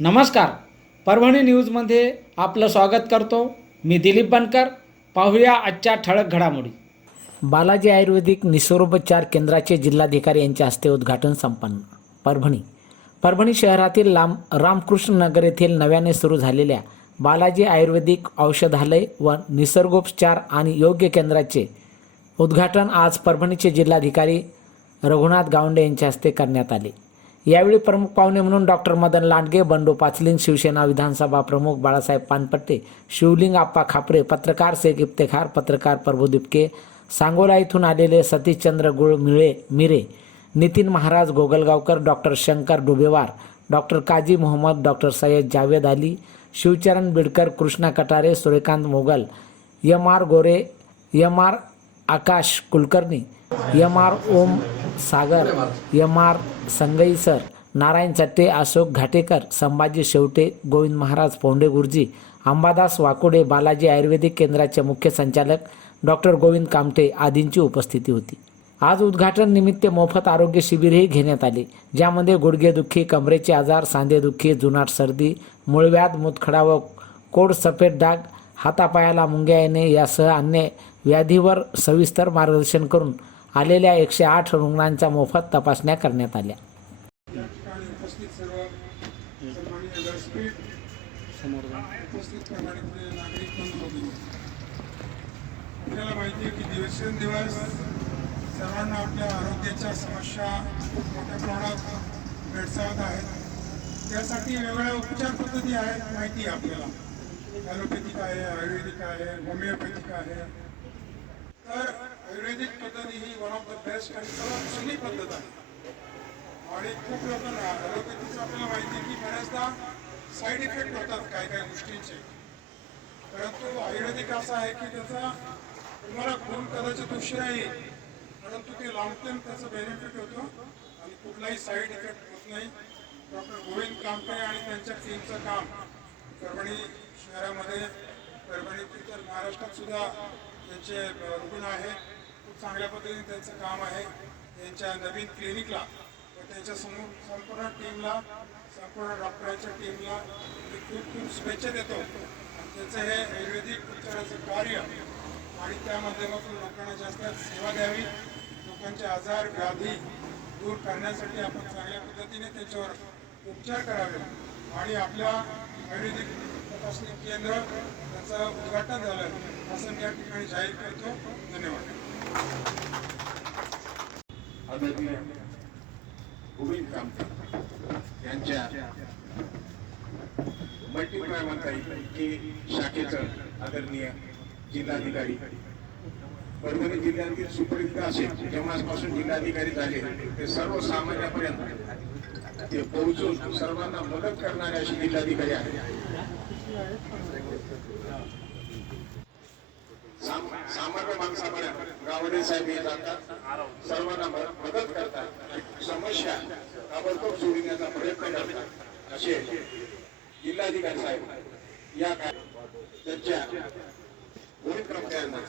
नमस्कार. परभणी न्यूजमध्ये आपलं स्वागत करतो. मी दिलीप बनकर. पाहूया आजच्या ठळक घडामोडी. बालाजी आयुर्वेदिक निसर्गोपचार केंद्राचे जिल्हाधिकारी यांच्या हस्ते उद्घाटन संपन्न. परभणी. परभणी शहरातील लाम रामकृष्ण नगर येथील नव्याने सुरू झालेल्या बालाजी आयुर्वेदिक औषधालय व निसर्गोपचार आणि योग्य केंद्राचे उद्घाटन आज परभणीचे जिल्हाधिकारी रघुनाथ गावंडे यांच्या हस्ते करण्यात आले. यावेळी प्रमुख पाहुणे म्हणून डॉक्टर मदन लांडगे बंडू पाचलिंग शिवसेना विधानसभा प्रमुख बाळासाहेब पानपट्टे शिवलिंग आप्पा खापरे पत्रकार शेख इफ्तेखार पत्रकार प्रभू दिपके सांगोला इथून आलेले सतीशचंद्र गुळ मिळे मिरे Nitin Maharaj Gogalgaonkar doctor Shankar Dubewar doctor Kazi Mohammad doctor Sayyad Javed Ali Shivcharan Bidkar Krishna Katare Suryakant Mogal M R Gore M R Akash Kulkarni M R Om Sagar M R Sangai sir Narayan Chatte Ashok Ghatekar Sambhaji Shevate Govind Maharaj Ponde Guruji Ambadas Wakode Balaji आयुर्वेदिक केंद्राचे मुख्य संचालक doctor Govind Kamte आदींची उपस्थिती होती. आज उद्घाटन निमित्त मोफत आरोग्य शिबिरही घेण्यात आले ज्यामध्ये गुडघेदुखी कमरेचे आजार सांधेदुखी जुनाट सर्दी मूळव्याध मुतखडा व कोड सफेद डाग हातापायाला मुंग्या येणे यासह अन्य व्याधीवर सविस्तर मार्गदर्शन करून आलेल्या एकशे आठ रुग्णांच्या मोफत तपासण्या करण्यात आल्या. आपल्याला माहिती आहे की दिवसेंदिवस सर्वांना आपल्या आरोग्याच्या समस्या खूप मोठ्या प्रमाणात भेडसावत आहेत. त्यासाठी वेगवेगळ्या उपचार पद्धती आहेत माहिती आहे आपल्याला. ॲलोपॅथिक आहे आयुर्वेदिक आहे होमिओपॅथिक आहे. तर आयुर्वेदिक पद्धती ही वन ऑफ द बेस्ट आणि सर्वात जुनी पद्धत आहे. आणि खूप लोकांना ॲलोपॅथीचं आपल्याला माहिती आहे की बऱ्याचदा साईड इफेक्ट होतात काय काय गोष्टींचे. परंतु आयुर्वेदिक असं आहे की त्याचा तुम्हाला गुण कदाचित उशिरा येईल परंतु ते लॉंग टर्म त्याचं बेनिफिट होतो आणि कुठलाही साईड इफेक्ट होत नाही. डॉक्टर गोविंद कामटे आणि त्यांच्या टीमचं काम परभणी शहरामध्ये परभणी तर महाराष्ट्रात सुद्धा त्यांचे रुग्ण आहेत. खूप चांगल्या पद्धतीने त्यांचं काम आहे. त्यांच्या नवीन क्लिनिकला व त्यांच्यासमोर संपूर्ण टीमला संपूर्ण डॉक्टरांच्या टीमला मी खूप खूप शुभेच्छा देतो. त्याचं त्यांचं हे आयुर्वेदिक उपचाराचं कार्य आणि त्या माध्यमातून लोकांना जास्त सेवा द्यावी. लोकांचे आजार व्याधी दूर करण्यासाठी आपण चांगल्या पद्धतीने त्याच्यावर उपचार करावे. आणि आपल्या आयुर्वेदिक तपासणी केंद्र त्याचं उद्घाटन झालं. असं मी या ठिकाणी जाहीर करतो. धन्यवाद. आदरणीय गोविंद कामकर यांच्या मल्टीप्लाय म्हणता येईल की शाखेचं आदरणीय जिल्हाधिकारी परभणी जिल्ह्यातील सुपरिचित असेल जेव्हापासून जिल्हाधिकारी झाले ते सर्वसामान्यापर्यंत ते पोहोचून सर्वांना मदत करणारे असे जिल्हाधिकारी आहेत साम- सामान्य माणसापर्यंत गावडे साहेब हे जातात सर्वांना मदत करतात. समस्या ताबडतोब सोडविण्याचा प्रयत्न करतात. असे जिल्हाधिकारी साहेब या काय त्यांच्या गोविंद क्रमांक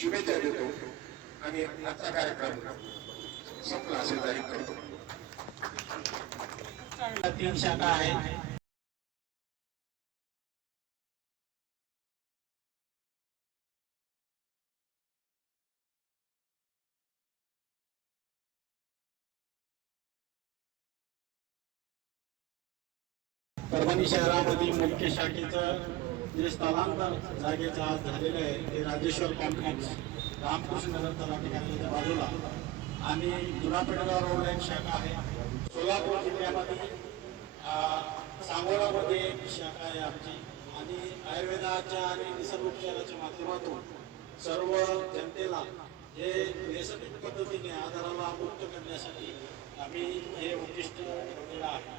शुभेच्छा देतो आणि आजचा कार्यक्रम संपला असे जाहीर करतो. तीन शाखा आहेत. परभणी शहरामधील मुख्य शाखेचं जे स्थलांतर जागेचं आज झालेलं आहे ते राजेश्वर कॉम्प्लेक्स रामकृष्ण नगर तलाठिकाणीच्या बाजूला. आणि जुना पेडगाव रोडला एक शाखा आहे. सोलापूर जिल्ह्यामध्ये सांगोळामध्ये सांगोलामध्ये एक शाखा आहे आमची. आणि आयुर्वेदाच्या आणि निसर्गोपचाराच्या माध्यमातून सर्व जनतेला हे नैसर्गिक पद्धतीने आजाराला मुक्त करण्यासाठी आम्ही हे उद्दिष्ट ठेवलेलं आहे.